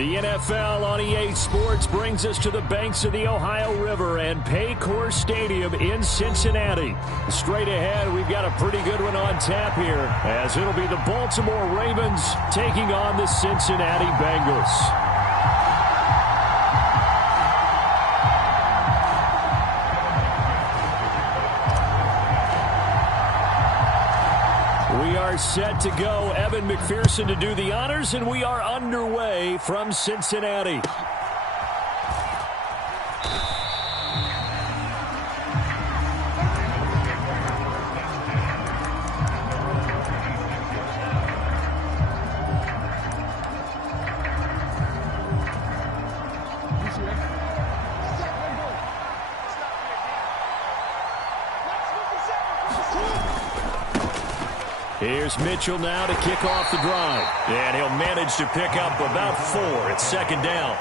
The NFL on EA Sports brings us to the banks of the Ohio River and Paycor Stadium in Cincinnati. Straight ahead, we've got a pretty good one on tap here, as it'll be the Baltimore Ravens taking on the Cincinnati Bengals. We are set to go. Evan McPherson to do the honors, and we are underway from Cincinnati. Here's Mitchell now to kick off the drive. And he'll manage to pick up about 4 at second down.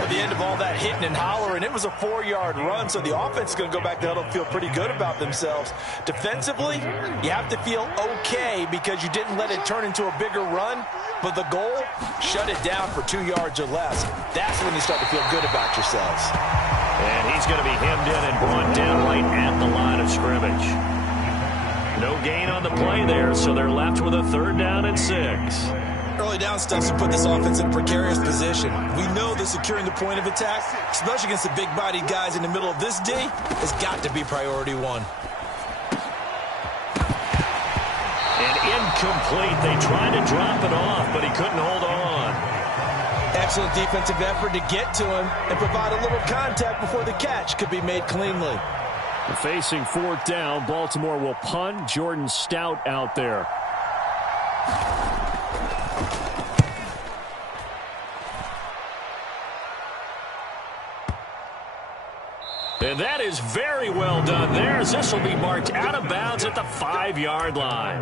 At the end of all that hitting and hollering, it was a 4-yard run, so the offense is going to go back to huddle and feel pretty good about themselves. Defensively, you have to feel okay because you didn't let it turn into a bigger run, but the goal, shut it down for 2 yards or less. That's when you start to feel good about yourselves. And he's going to be hemmed in and brought down right at the line of scrimmage. No gain on the play there, so they're left with a 3rd down and 6. Early down stuff to put this offense in a precarious position. We know that securing the point of attack, especially against the big-bodied guys in the middle of this D, has got to be priority 1. And incomplete. They tried to drop it off, but he couldn't hold on. Excellent defensive effort to get to him and provide a little contact before the catch could be made cleanly. Facing 4th down, Baltimore will punt. Jordan Stout out there. And that is very well done there, as this will be marked out of bounds at the 5-yard line.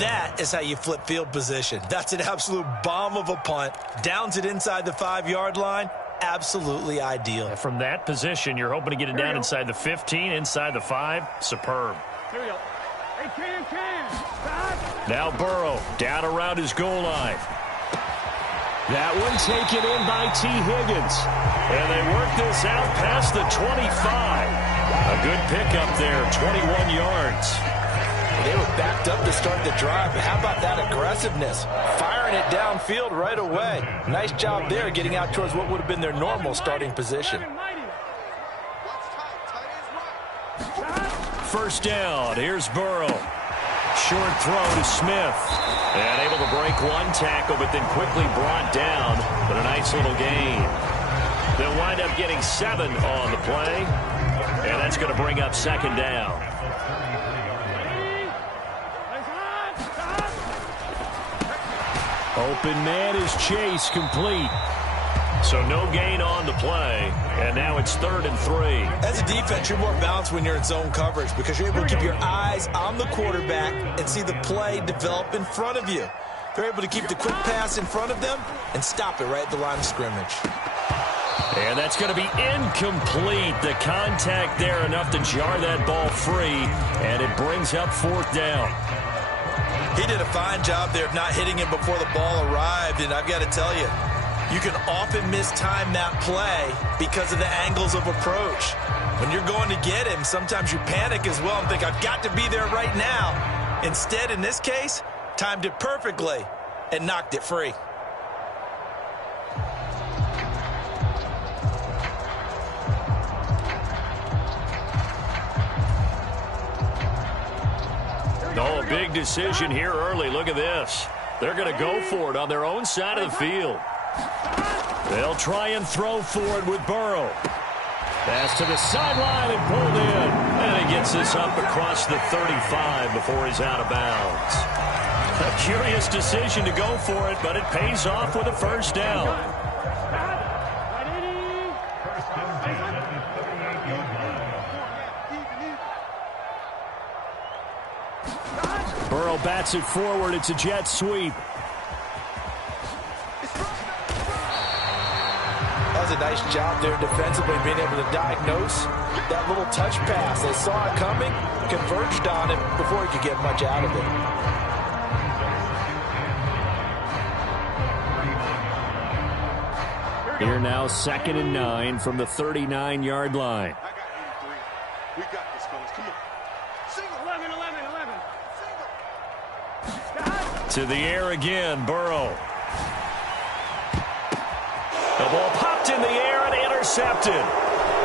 That is how you flip field position. That's an absolute bomb of a punt. Downs it inside the 5-yard line. Absolutely ideal. From that position, you're hoping to get it down inside the 15, inside the 5. Superb. Here we go. Hey, Cam. Now Burrow down around his goal line. That one taken in by T. Higgins. And they work this out past the 25. A good pickup there, 21 yards. They were backed up to start the drive, but how about that aggressiveness? Firing it downfield right away. Nice job there getting out towards what would have been their normal starting position. 1st down. Here's Burrow. Short throw to Smith. And able to break 1 tackle, but then quickly brought down. But a nice little gain. They'll wind up getting 7 on the play. And that's going to bring up 2nd down. Open man is Chase, complete. So no gain on the play, and now it's 3rd and 3. As a defense, you're more balanced when you're in zone coverage because you're able to keep your eyes on the quarterback and see the play develop in front of you. They're able to keep the quick pass in front of them and stop it right at the line of scrimmage. And that's going to be incomplete. The contact there enough to jar that ball free, and it brings up 4th down. He did a fine job there of not hitting him before the ball arrived, and I've got to tell you, you can often mistime that play because of the angles of approach. When you're going to get him, sometimes you panic as well and think, I've got to be there right now. Instead, in this case, timed it perfectly and knocked it free. Oh, a big decision here early. Look at this. They're going to go for it on their own side of the field. They'll try and throw for it with Burrow. Pass to the sideline and pulled in. And he gets this up across the 35 before he's out of bounds. A curious decision to go for it, but it pays off with a 1st down. Burrow bats it forward. It's a jet sweep. That was a nice job there defensively, being able to diagnose that little touch pass. They saw it coming, converged on it before he could get much out of it. Here now, 2nd and 9 from the 39-yard line. We got this, fellas. Come on. Single. 11, 11, 11. To the air again, Burrow. The ball popped in the air and intercepted.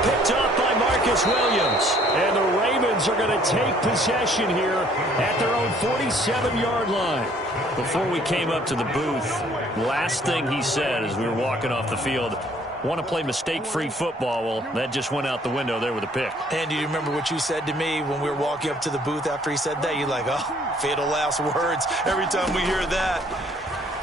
Picked up by Marcus Williams. And the Ravens are going to take possession here at their own 47-yard line. Before we came up to the booth, last thing he said as we were walking off the field, want to play mistake-free football. Well, that just went out the window there with a pick. And do you remember what you said to me when we were walking up to the booth after he said that? You're like, oh, fatal last words. Every time we hear that,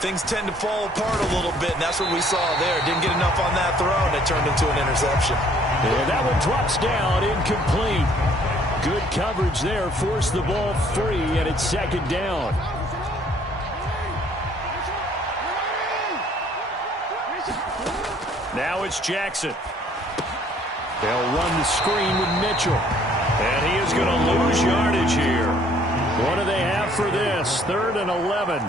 things tend to fall apart a little bit, and that's what we saw there. Didn't get enough on that throw, and it turned into an interception. And that one drops down, incomplete. Good coverage there, forced the ball free, and it's 2nd down. Now it's Jackson. They'll run the screen with Mitchell. And he is going to lose yardage here. What do they have for this? 3rd and 11.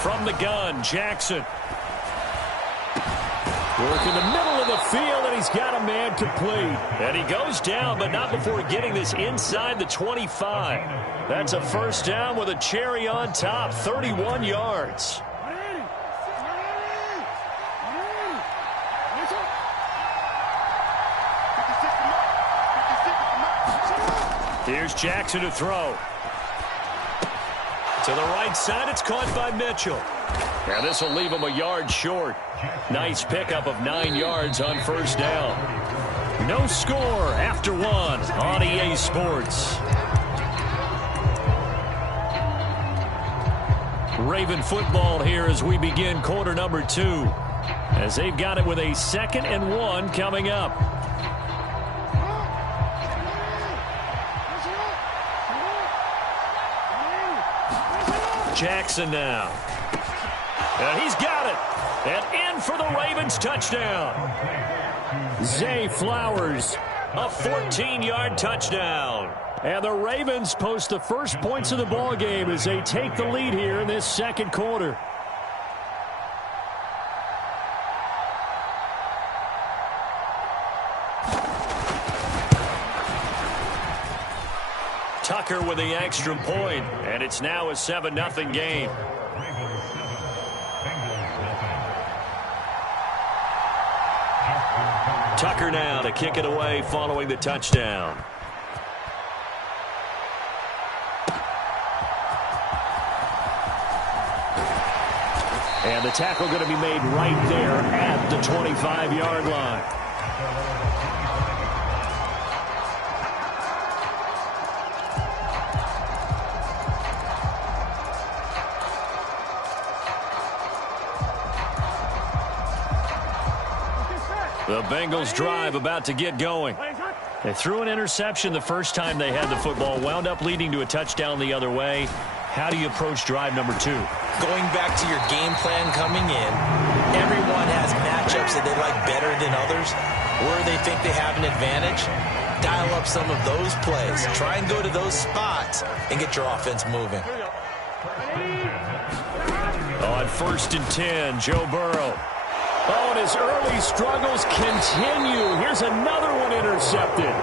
From the gun, Jackson. Work in the middle of the field, and he's got a man complete. And he goes down, but not before getting this inside the 25. That's a 1st down with a cherry on top, 31 yards. Here's Jackson to throw. To the right side, it's caught by Mitchell. And this will leave him a yard short. Nice pickup of 9 yards on 1st down. No score after 1 on EA Sports. Raven football here as we begin quarter number 2. As they've got it with a 2nd and 1 coming up. Jackson now. And he's got it. And in for the Ravens touchdown. Zay Flowers, a 14-yard touchdown. And the Ravens post the first points of the ball game as they take the lead here in this 2nd quarter. Tucker with the extra point, and it's now a 7-0 game. Tucker now to kick it away following the touchdown. And the tackle going to be made right there at the 25-yard line. The Bengals drive about to get going. They threw an interception the first time they had the football, wound up leading to a touchdown the other way. How do you approach drive number 2? Going back to your game plan coming in, everyone has matchups that they like better than others, where they think they have an advantage. Dial up some of those plays. Try and go to those spots and get your offense moving. On 1st and 10, Joe Burrow. Oh, and his early struggles continue. Here's another one intercepted.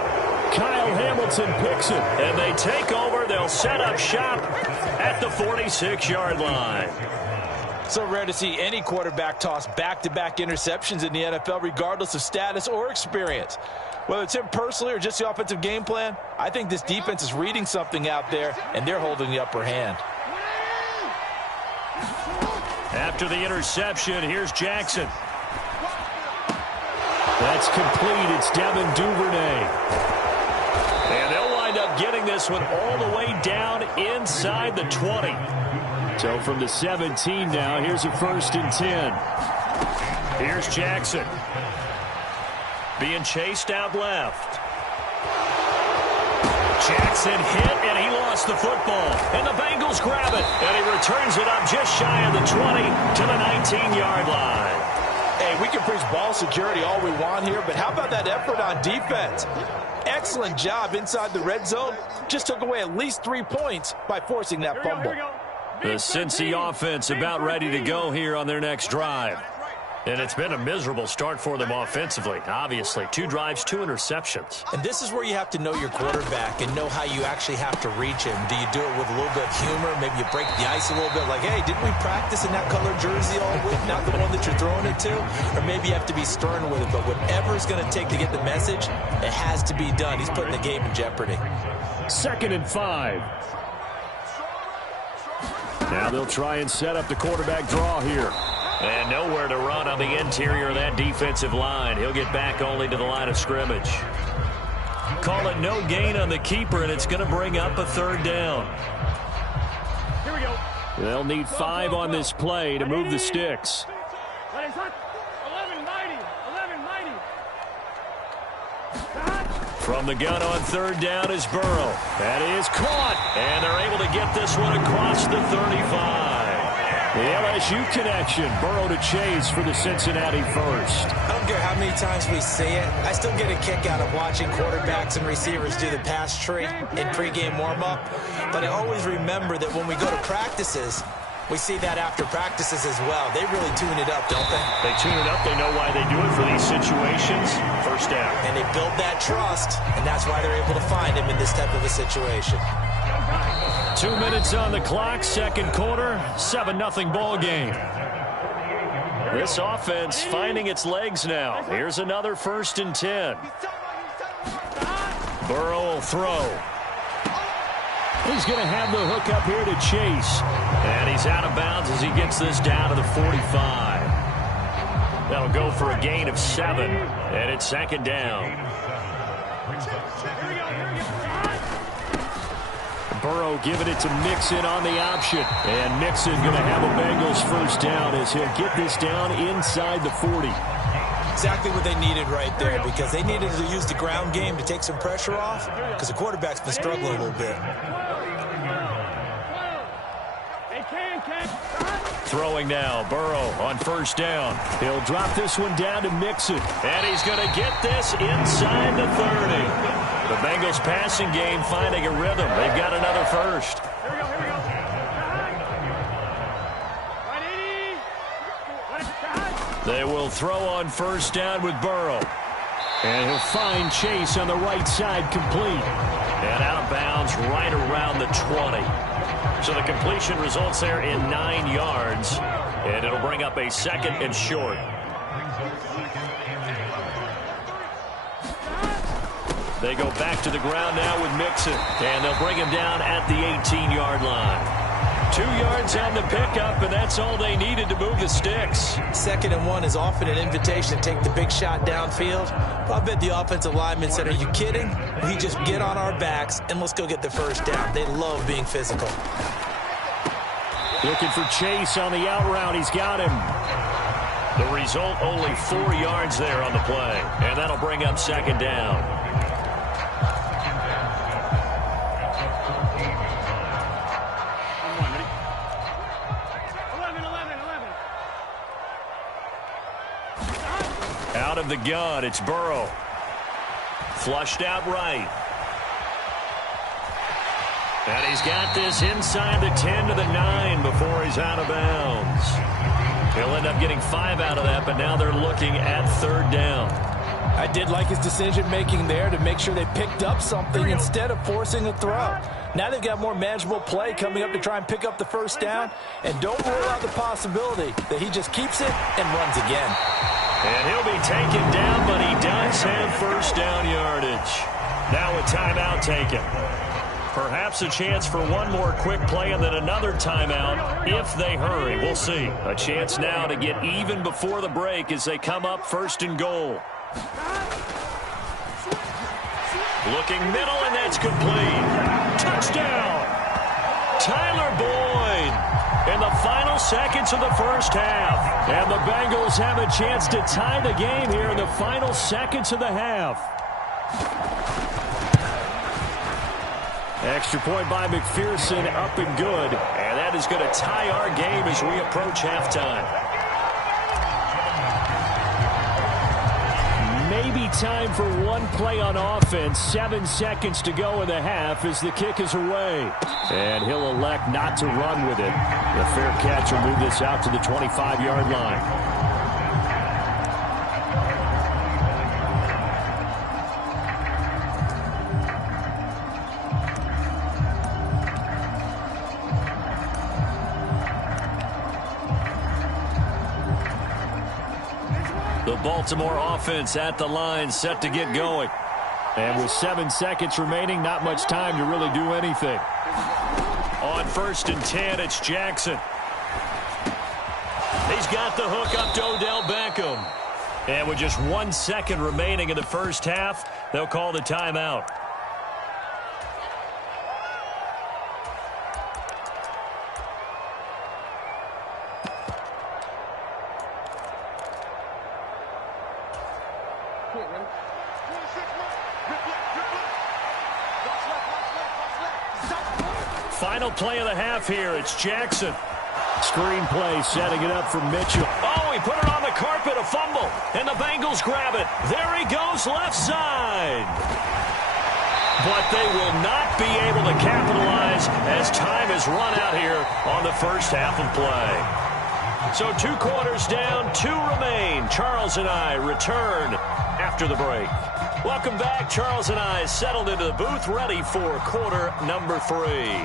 Kyle Hamilton picks it. And they take over. They'll set up shop at the 46-yard line. So rare to see any quarterback toss back-to-back interceptions in the NFL, regardless of status or experience. Whether it's him personally or just the offensive game plan, I think this defense is reading something out there, and they're holding the upper hand. After the interception, here's Jackson. That's complete. It's Devin Duvernay. And they'll wind up getting this one all the way down inside the 20. So from the 17 now, here's a 1st and 10. Here's Jackson. Being chased out left. Jackson hit, and he lost the football. And the Bengals grab it. And he returns it up just shy of the 20 to the 19-yard line. Hey, we can preach ball security all we want here, but how about that effort on defense? Excellent job inside the red zone. Just took away at least 3 points by forcing that fumble. The Cincy offense about ready to go here on their next drive. And it's been a miserable start for them offensively, obviously. 2 drives, 2 interceptions. And this is where you have to know your quarterback and know how you actually have to reach him. Do you do it with a little bit of humor? Maybe you break the ice a little bit, like, hey, didn't we practice in that color jersey all week, not the one that you're throwing it to? Or maybe you have to be stern with it, but whatever it's going to take to get the message, it has to be done. He's putting the game in jeopardy. 2nd and 5. Now they'll try and set up the quarterback draw here. And nowhere to run on the interior of that defensive line. He'll get back only to the line of scrimmage. Call it no gain on the keeper, and it's going to bring up a 3rd down. Here we go. They'll need 5 on this play to move the sticks. 11-90. From the gun on 3rd down is Burrow. That is caught, and they're able to get this one across the 35. The LSU connection, Burrow to Chase for the Cincinnati first. I don't care how many times we see it. I still get a kick out of watching quarterbacks and receivers do the pass tree in pregame warm-up. But I always remember that when we go to practices, we see that after practices as well. They really tune it up, don't they? They tune it up. They know why they do it for these situations. First down. And they build that trust, and that's why they're able to find him in this type of a situation. 2 minutes on the clock, 2nd quarter, 7-0 ball game. This offense finding its legs now. Here's another 1st and 10. Burrow will throw. He's going to have the hook up here to Chase. And he's out of bounds as he gets this down to the 45. That'll go for a gain of 7, and it's 2nd down. Burrow giving it to Mixon on the option. And Mixon going to have a Bengals 1st down as he'll get this down inside the 40. Exactly what they needed right there, because they needed to use the ground game to take some pressure off, because the quarterback's been struggling a little bit. Throwing now, Burrow on 1st down. He'll drop this one down to Mixon. And he's going to get this inside the 30. The Bengals passing game finding a rhythm. They've got another 1st. They will throw on 1st down with Burrow. And he'll find Chase on the right side complete. And out of bounds right around the 20. So the completion results there in 9 yards. And it'll bring up a 2nd and short. They go back to the ground now with Mixon. And they'll bring him down at the 18-yard line. 2 yards on the pickup, and that's all they needed to move the sticks. 2nd and 1 is often an invitation to take the big shot downfield. I bet the offensive lineman said, are you kidding? We just get on our backs, and let's go get the 1st down. They love being physical. Looking for Chase on the out route. He's got him. The result, only 4 yards there on the play, and that'll bring up 2nd down. Out of the gun, it's Burrow. Flushed out right. And he's got this inside the 10 to the 9 before he's out of bounds. He'll end up getting 5 out of that, but now they're looking at 3rd down. I did like his decision-making there to make sure they picked up something instead of forcing a throw. Now they've got more manageable play coming up to try and pick up the 1st down. And don't rule out the possibility that he just keeps it and runs again. And he'll be taken down, but he does have 1st down yardage. Now a timeout taken. Perhaps a chance for one more quick play and then another timeout if they hurry. We'll see. A chance now to get even before the break as they come up 1st and goal. Looking middle, and that's complete. Touchdown! Tyler Boyd in the final seconds of the 1st half. And the Bengals have a chance to tie the game here in the final seconds of the half. Extra point by McPherson, up and good. And that is going to tie our game as we approach halftime. Maybe time for one play on offense. 7 seconds to go in the half as the kick is away. And he'll elect not to run with it. The fair catch will move this out to the 25-yard line. The Baltimore offense at the line, set to get going. And with 7 seconds remaining, not much time to really do anything. On 1st and 10, it's Jackson. He's got the hook up to Odell Beckham. And with just 1 second remaining in the first half, they'll call the timeout. Final play of the half here. It's Jackson. Screen play, setting it up for Mitchell. Oh, he put it on the carpet, a fumble. And the Bengals grab it. There he goes, left side. But they will not be able to capitalize as time has run out here on the first half of play. So 2 quarters down, 2 remain. Charles and I return after the break. Welcome back. Charles and I settled into the booth, ready for quarter number 3.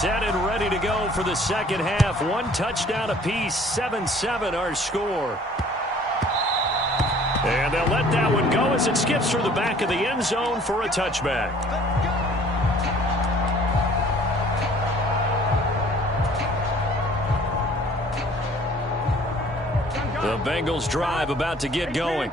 Set and ready to go for the second half. 1 touchdown apiece, 7-7 our score. And they'll let that one go as it skips through the back of the end zone for a touchback. The Bengals drive about to get going.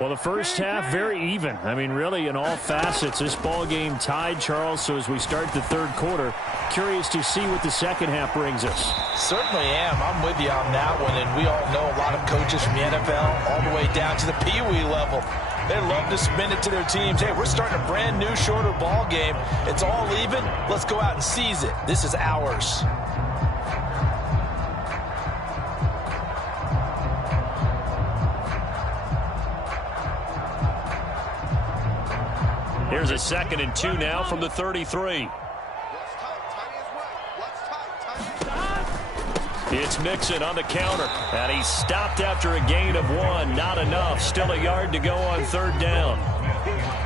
Well, the first half, very even. I mean, really, in all facets, this ball game tied, Charles. So as we start the third quarter, curious to see what the second half brings us. Certainly am. I'm with you on that one. And we all know a lot of coaches from the NFL all the way down to the Pee-wee level. They love to spin it to their teams. Hey, we're starting a brand new, shorter ball game. It's all even. Let's go out and seize it. This is ours. Here's a 2nd and 2 now from the 33. It's Mixon on the counter. And he's stopped after a gain of 1. Not enough. Still a yard to go on 3rd down.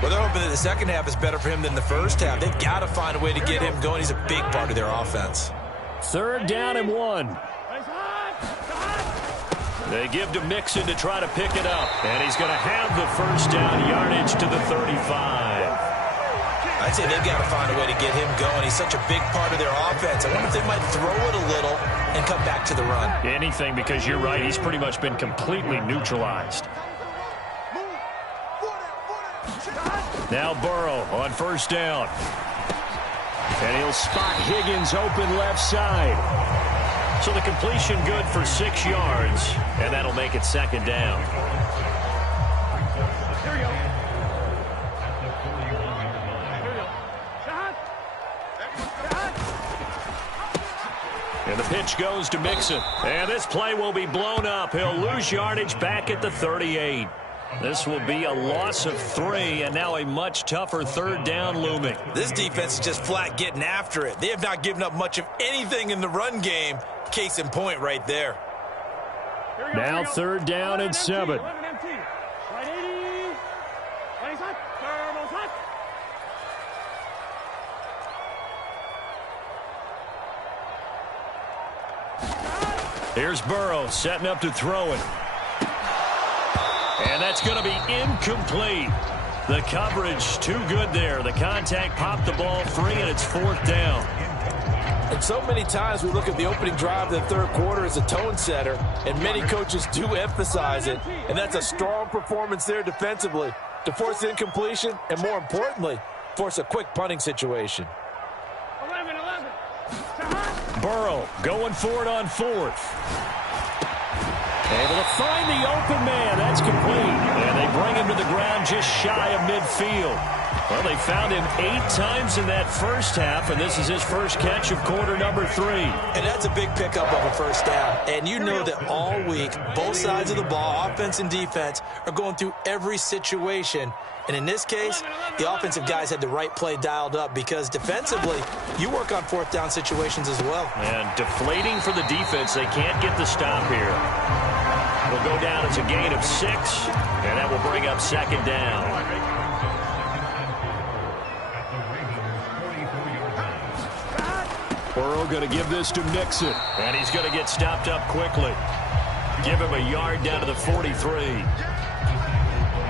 Well, they're hoping that the second half is better for him than the first half. They've got to find a way to get him going. He's a big part of their offense. 3rd down and 1. They give to Mixon to try to pick it up. And he's going to have the 1st down, yardage to the 35. I'd say they've got to find a way to get him going. He's such a big part of their offense. I wonder if they might throw it a little and come back to the run. Anything, because you're right. He's pretty much been completely neutralized. Now Burrow on 1st down. And he'll spot Higgins open left side. So the completion good for 6 yards, and that'll make it 2nd down. Here we go. And the pitch goes to Mixon. And this play will be blown up. He'll lose yardage back at the 38. This will be a loss of 3, and now a much tougher 3rd down looming. This defense is just flat getting after it. They have not given up much of anything in the run game. Case in point right there. Now 3rd down and 7. Here's Burrow setting up to throw it. And that's going to be incomplete. The coverage too good there. The contact popped the ball free, and it's 4th down. And so many times we look at the opening drive of the 3rd quarter as a tone setter, and many coaches do emphasize it. And that's a strong performance there defensively to force incompletion and, more importantly, force a quick punting situation. 11. Burrow going for it on 4th. Able to find the open man. That's complete. And they bring him to the ground just shy of midfield. Well, they found him 8 times in that first half, and this is his first catch of quarter number 3. And that's a big pickup of a first down. And you know that all week, both sides of the ball, offense and defense, are going through every situation. And in this case, the offensive guys had the right play dialed up because defensively, you work on fourth down situations as well. And deflating for the defense. They can't get the stop here. It'll go down as a gain of 6, and that will bring up second down. Burrow going to give this to Mixon. And he's going to get stopped up quickly. Give him a yard down to the 43.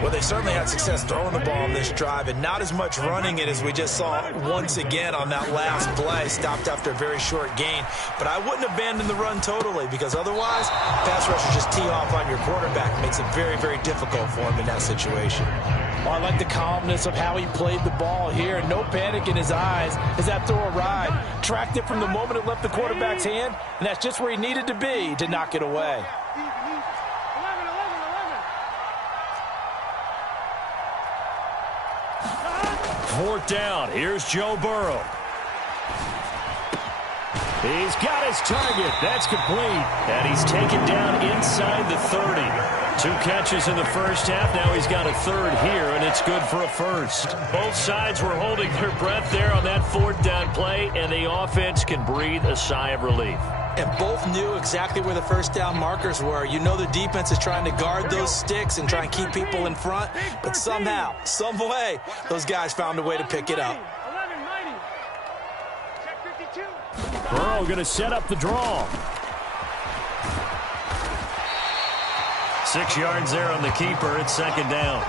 Well, they certainly had success throwing the ball on this drive, and not as much running it as we just saw once again on that last play, stopped after a very short gain. But I wouldn't abandon the run totally, because otherwise, pass rushers just tee off on your quarterback. It makes it very, very difficult for him in that situation. Well, I like the calmness of how he played the ball here. No panic in his eyes as that throw arrived. Tracked it from the moment it left the quarterback's hand, and that's just where he needed to be to knock it away. Fourth down. Here's Joe Burrow. He's got his target. That's complete. And he's taken down inside the 30. 2 catches in the first half. Now he's got a third here, and it's good for a first. Both sides were holding their breath there on that fourth down play, and the offense can breathe a sigh of relief. And both knew exactly where the first down markers were. You know the defense is trying to guard those sticks and try and keep people in front, but somehow, some way, those guys found a way to pick it up. Burrow going to set up the draw. 6 yards there on the keeper. It's second down.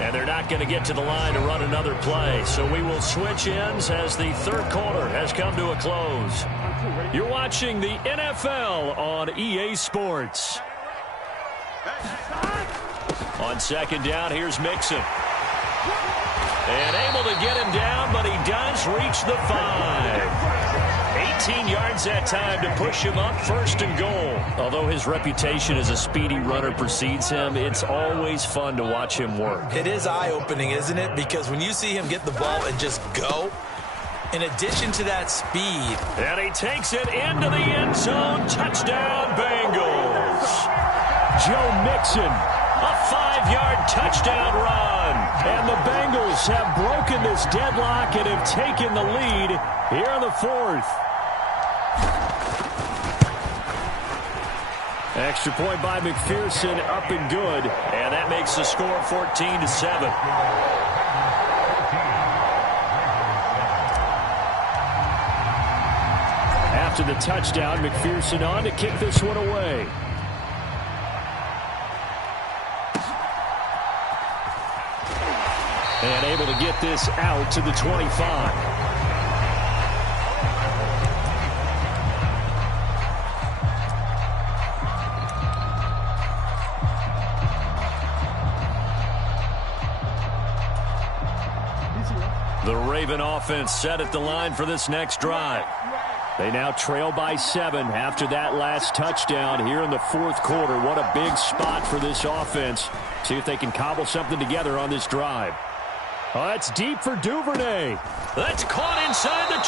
And they're not going to get to the line to run another play. So we will switch ends as the third quarter has come to a close. You're watching the NFL on EA Sports. On second down, here's Mixon. And able to get him down, but he does reach the 5. 18 yards that time to push him up, first and goal. Although his reputation as a speedy runner precedes him, it's always fun to watch him work. It is eye-opening, isn't it? Because when you see him get the ball and just go, in addition to that speed. And he takes it into the end zone. Touchdown, Bengals. Joe Mixon, a 5-yard touchdown run. And the Bengals have broken this deadlock and have taken the lead here in the fourth. Extra point by McPherson, up and good. And that makes the score 14-7. After the touchdown, McPherson on to kick this one away. And able to get this out to the 25. The Raven offense set at the line for this next drive. They now trail by 7 after that last touchdown here in the fourth quarter. What a big spot for this offense. See if they can cobble something together on this drive. Oh, that's deep for Duvernay. That's caught inside the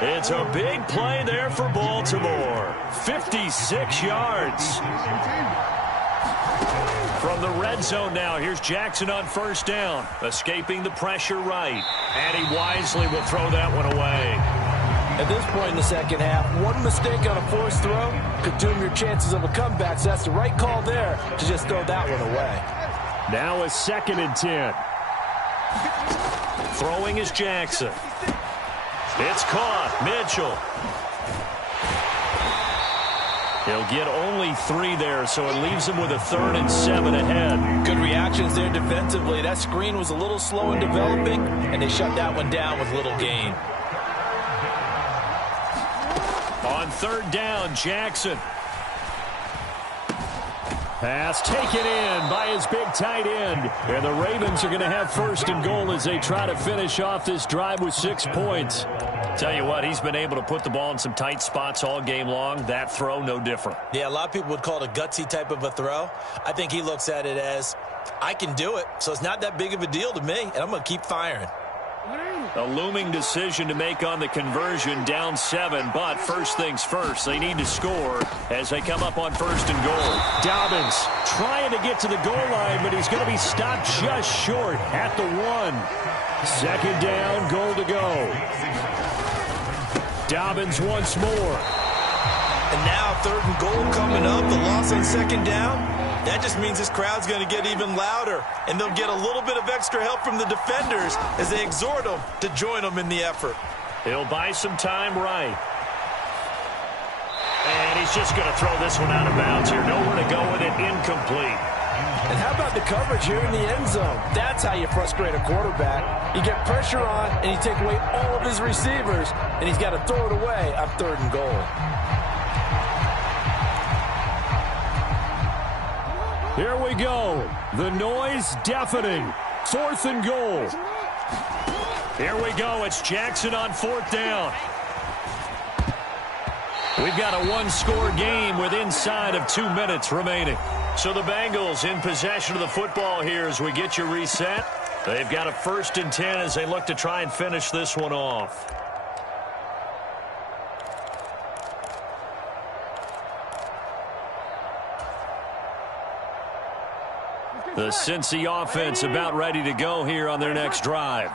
20. It's a big play there for Baltimore. 56 yards. From the red zone now, here's Jackson on first down. Escaping the pressure right. And he wisely will throw that one away. At this point in the second half, one mistake on a forced throw could doom your chances of a comeback. So that's the right call there to just throw that one away. Now a 2nd and 10. Throwing is Jackson. It's caught. Mitchell. He'll get only 3 there, so it leaves him with a 3rd and 7 ahead. Good reactions there defensively. That screen was a little slow in developing, and they shut that one down with little gain. On 3rd down, Jackson. Pass taken in by his big tight end. And the Ravens are going to have first and goal as they try to finish off this drive with 6 points. Tell you what, he's been able to put the ball in some tight spots all game long. That throw, no different. Yeah, a lot of people would call it a gutsy type of a throw. I think he looks at it as, I can do it, so it's not that big of a deal to me, and I'm going to keep firing. A looming decision to make on the conversion, down 7, but first things first, they need to score as they come up on first and goal. Dobbins trying to get to the goal line, but he's going to be stopped just short at the 1. Second down, goal to go. Dobbins once more. And now third and goal coming up, the loss on second down. That just means this crowd's going to get even louder, and they'll get a little bit of extra help from the defenders as they exhort them to join them in the effort. He'll buy some time right. And he's just going to throw this one out of bounds here. Nowhere to go with it, incomplete. And how about the coverage here in the end zone? That's how you frustrate a quarterback. You get pressure on, and you take away all of his receivers, and he's got to throw it away on third and goal. Here we go. The noise deafening. Fourth and goal. Here we go. It's Jackson on fourth down. We've got a one-score game with inside of 2 minutes remaining. So the Bengals in possession of the football here as we get you reset. They've got a 1st and 10 as they look to try and finish this one off. The Cincy offense about ready to go here on their next drive.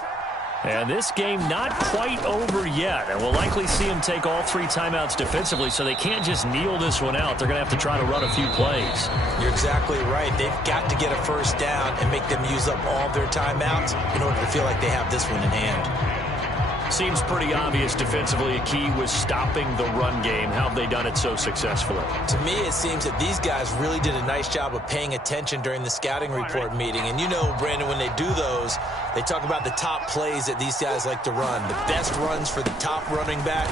And this game not quite over yet. And we'll likely see them take all 3 timeouts defensively, so they can't just kneel this one out. They're going to have to try to run a few plays. You're exactly right. They've got to get a first down and make them use up all their timeouts in order to feel like they have this one in hand. Seems pretty obvious defensively a key was stopping the run game. How have they done it so successfully? To me, it seems that these guys really did a nice job of paying attention during the scouting report meeting. And you know, Brandon, when they do those, they talk about the top plays that these guys like to run. The best runs for the top running back,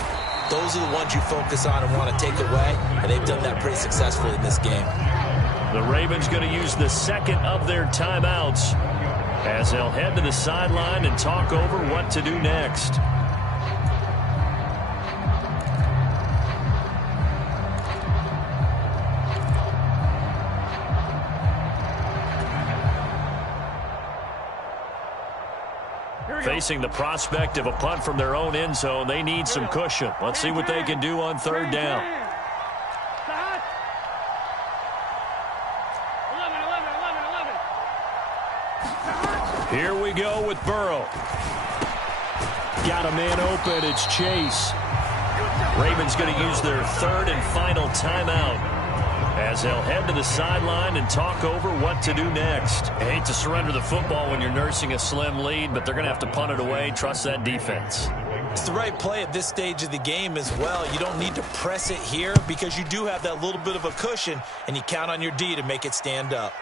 those are the ones you focus on and want to take away. And they've done that pretty successfully in this game. The Ravens going to use the second of their timeouts as they'll head to the sideline and talk over what to do next. Facing the prospect of a punt from their own end zone, they need some cushion. Let's see what they can do on third down. Here we go with Burrow. Got a man open. It's Chase. Ravens going to use their 3rd and final timeout as they'll head to the sideline and talk over what to do next. I hate to surrender the football when you're nursing a slim lead, but they're going to have to punt it away. Trust that defense. It's the right play at this stage of the game as well. You don't need to press it here because you do have that little bit of a cushion, and you count on your D to make it stand up.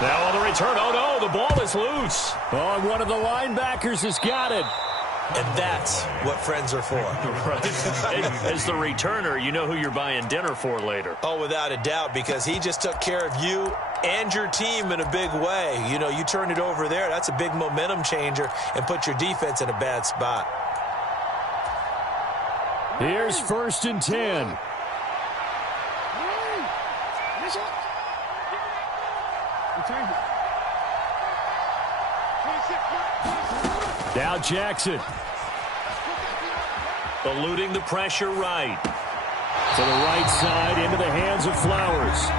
Now on the return. Oh, no, the ball is loose. Oh, one of the linebackers has got it. And that's what friends are for. As the returner, you know who you're buying dinner for later. Oh, without a doubt, because he just took care of you and your team in a big way. You know, you turn it over there, that's a big momentum changer and put your defense in a bad spot. Here's 1st and 10. Now Jackson. Eluding the pressure right. To the right side, into the hands of Flowers.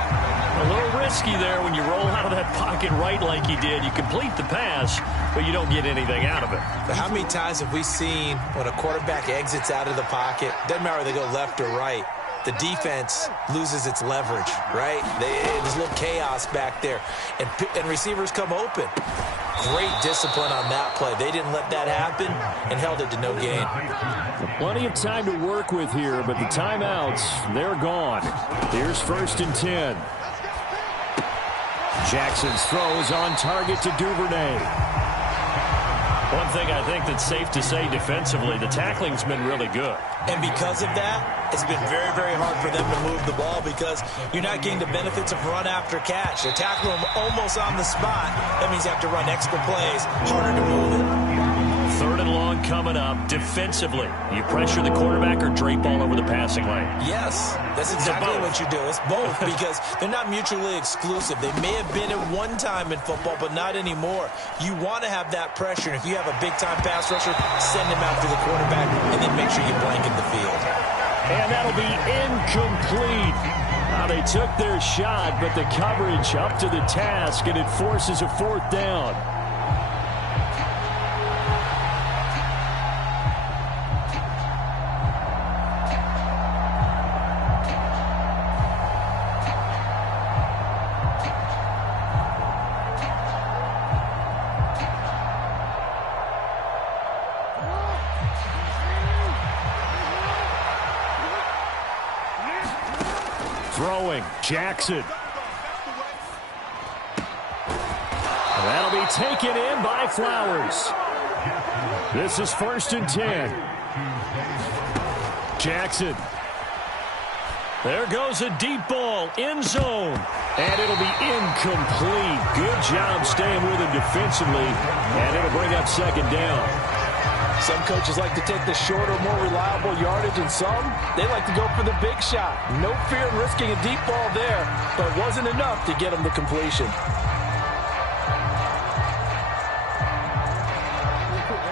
A little risky there when you roll out of that pocket right like he did. You complete the pass, but you don't get anything out of it. But how many times have we seen when a quarterback exits out of the pocket, doesn't matter whether they go left or right, the defense loses its leverage, right? There's a little chaos back there, and receivers come open. Great discipline on that play. They didn't let that happen and held it to no gain. Plenty of time to work with here, but the timeouts, they're gone. Here's 1st and 10. Jackson's throw is on target to Duvernay. One thing I think that's safe to say defensively, the tackling's been really good. And because of that, it's been very, very hard for them to move the ball because you're not getting the benefits of run after catch. They tackle them almost on the spot. That means you have to run extra plays, harder to move it. 3rd and long coming up. Defensively, you pressure the quarterback or drape all over the passing lane? Yes, that's exactly what you do. It's both because they're not mutually exclusive. They may have been at one time in football, but not anymore. You want to have that pressure. And if you have a big-time pass rusher, send him after the quarterback and then make sure you blanket the field. And that'll be incomplete. Now they took their shot, but the coverage up to the task, and it forces a 4th down. Throwing, Jackson. That'll be taken in by Flowers. This is 1st and 10. Jackson. There goes a deep ball, end zone. And it'll be incomplete. Good job staying with him defensively. And it'll bring up 2nd down. Some coaches like to take the shorter, more reliable yardage, and some, they like to go for the big shot. No fear in risking a deep ball there, but it wasn't enough to get them the completion.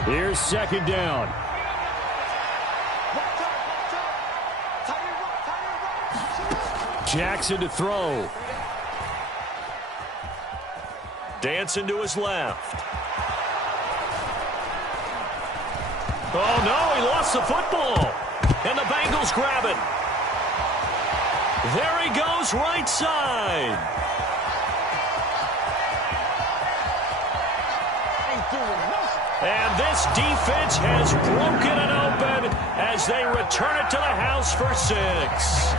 Here's 2nd down. Jackson to throw. Dancing to his left. Oh, no, he lost the football. And the Bengals grab it. There he goes, right side. And this defense has broken it open as they return it to the house for 6.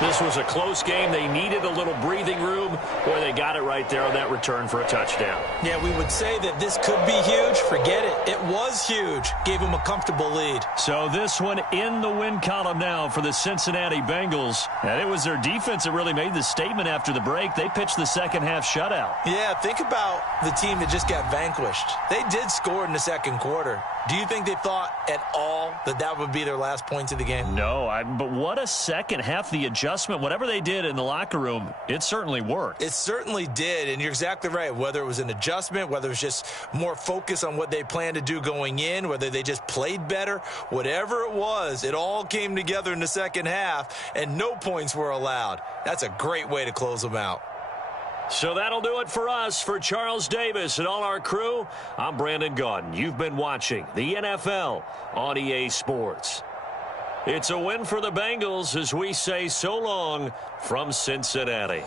This was a close game. They needed a little breathing room, or they got it right there on that return for a touchdown. Yeah, we would say that this could be huge. Forget it. It was huge. Gave them a comfortable lead. So this one in the win column now for the Cincinnati Bengals. And it was their defense that really made the statement after the break. They pitched the second half shutout. Yeah, think about the team that just got vanquished. They did score in the 2nd quarter. Do you think they thought at all that that would be their last points of the game? No, but what a second half. The adjustment, whatever they did in the locker room, it certainly worked. It certainly did, and you're exactly right. Whether it was an adjustment, whether it was just more focus on what they planned to do going in, whether they just played better, whatever it was, it all came together in the second half, and no points were allowed. That's a great way to close them out. So that'll do it for us. For Charles Davis and all our crew, I'm Brandon Gaudin. You've been watching the NFL on EA Sports. It's a win for the Bengals as we say so long from Cincinnati.